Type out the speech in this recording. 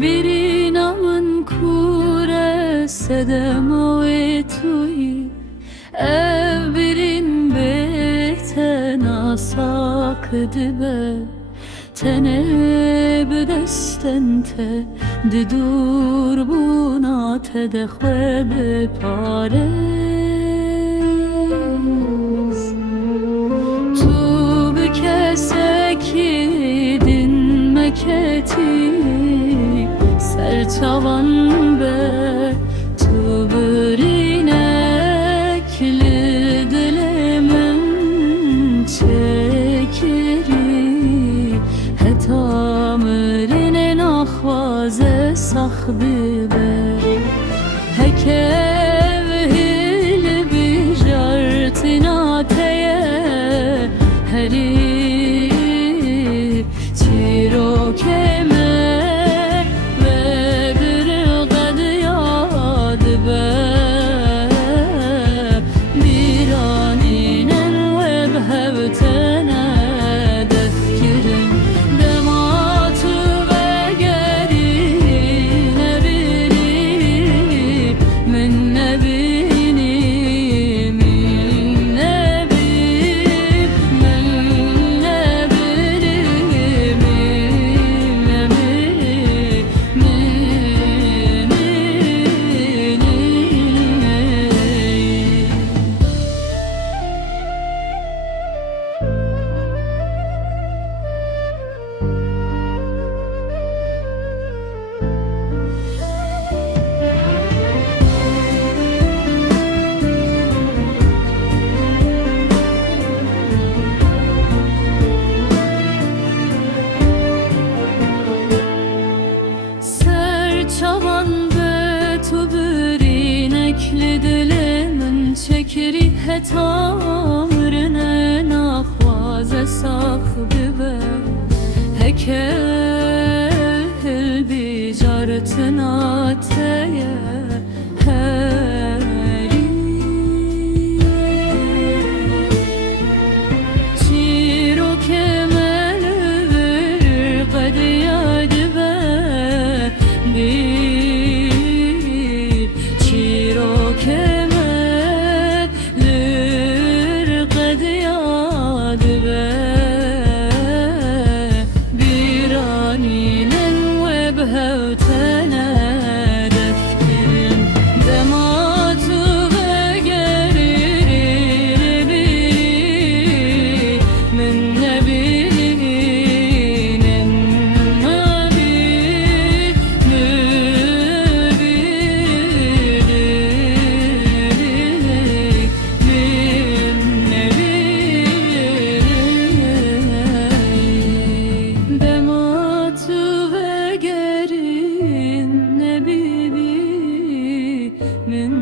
برین من کوره سدموی توی برین بیتنا ساکدبه تنه بدستنته دور بونا تدخوه بپارز تو بکسه کی dinmeketi serçavan be tu brinekli dilimin çekiri hetamrinin ahvaze sakhbi be hekev hil bijartina teye heri dilimin çekiri hetamrine nahvaze sakhbi be hekel bijartına teye heri çiro kemelür qadiyad be min